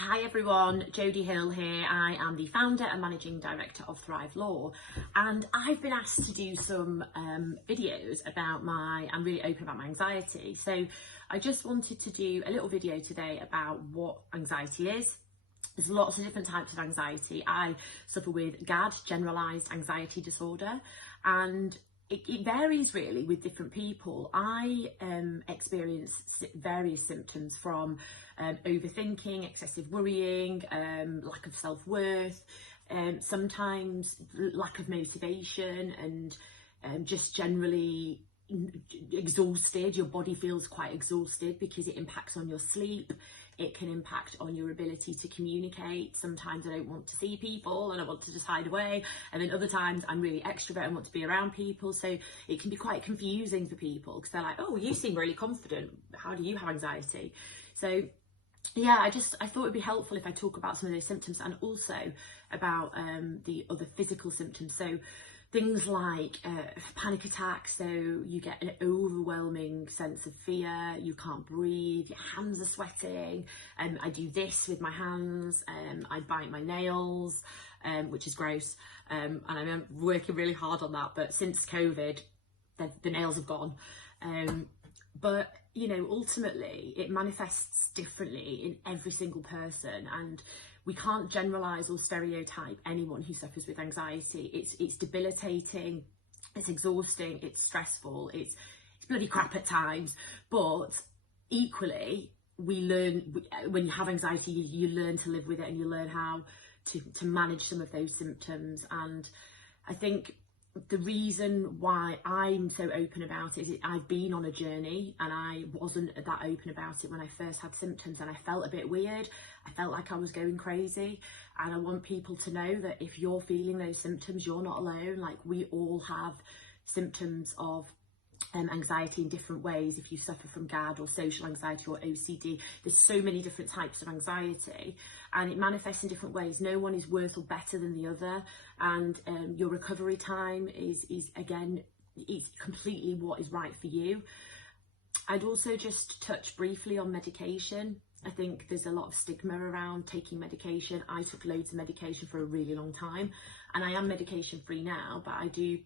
Hi everyone, Jodie Hill here. I am the founder and managing director of Thrive Law, and I've been asked to do some videos about I'm really open about my anxiety. So I just wanted to do a little video today about what anxiety is. There's lots of different types of anxiety. I suffer with GAD, generalized anxiety disorder, and it varies really with different people. I experience various symptoms from overthinking, excessive worrying, lack of self-worth, sometimes lack of motivation, and just generally exhausted. Your body feels quite exhausted because it impacts on your sleep. It can impact on your ability to communicate. Sometimes I don't want to see people and I want to just hide away, and then other times I'm really extrovert and want to be around people. So it can be quite confusing for people because they're like, oh, you seem really confident, how do you have anxiety? So yeah, I thought it'd be helpful if I talk about some of those symptoms and also about the other physical symptoms. So things like panic attacks, so you get an overwhelming sense of fear, you can't breathe, your hands are sweating, I do this with my hands, I bite my nails, which is gross, and I'm working really hard on that, but since COVID, the nails have gone. But you know, ultimately it manifests differently in every single person, and we can't generalize or stereotype anyone who suffers with anxiety. It's debilitating, it's exhausting, it's stressful, it's bloody crap at times, but equally we learn, when you have anxiety, you learn to live with it and you learn how to manage some of those symptoms. And I think the reason why I'm so open about it is I've been on a journey, and I wasn't that open about it when I first had symptoms, and I felt a bit weird. I felt like I was going crazy, and I want people to know that if you're feeling those symptoms, you're not alone. Like, we all have symptoms of anxiety in different ways. If you suffer from GAD or social anxiety or OCD, there's so many different types of anxiety, and it manifests in different ways. No one is worse or better than the other, and your recovery time is again, it's completely what is right for you. I'd also just touch briefly on medication. I think there's a lot of stigma around taking medication. I took loads of medication for a really long time, and I am medication free now, but I do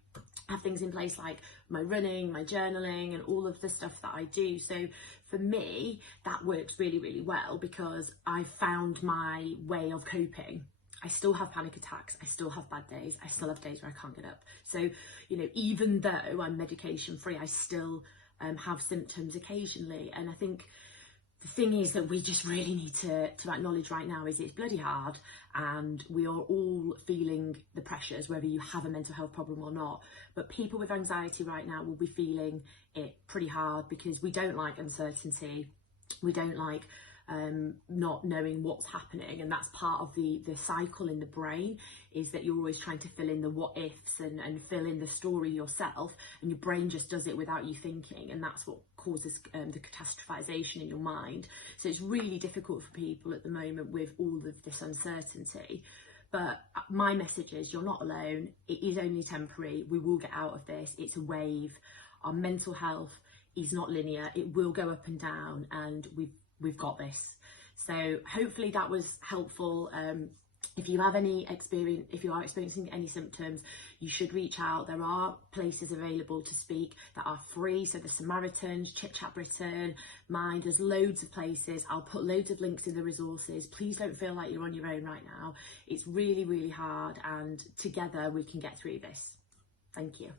have things in place like my running, my journaling, and all of the stuff that I do. So for me, that works really, really well because I found my way of coping. I still have panic attacks, I still have bad days, I still have days where I can't get up. So, you know, even though I'm medication free, I still have symptoms occasionally. And I think the thing is that we just really need to acknowledge right now is it's bloody hard, and we are all feeling the pressures, whether you have a mental health problem or not. But people with anxiety right now will be feeling it pretty hard because we don't like uncertainty. We don't like not knowing what's happening, and that's part of the cycle in the brain, is that you're always trying to fill in the what ifs and fill in the story yourself, and your brain just does it without you thinking, and that's what causes the catastrophization in your mind. So it's really difficult for people at the moment with all of this uncertainty. But my message is, you're not alone. It is only temporary. We will get out of this. It's a wave. Our mental health is not linear. It will go up and down, and we've got this. So hopefully that was helpful. If you have any experience, if you are experiencing any symptoms, you should reach out. There are places available to speak that are free. So the Samaritans, Chit Chat Britain, Mind, there's loads of places. I'll put loads of links in the resources. Please don't feel like you're on your own right now. It's really, really hard, and together we can get through this. Thank you.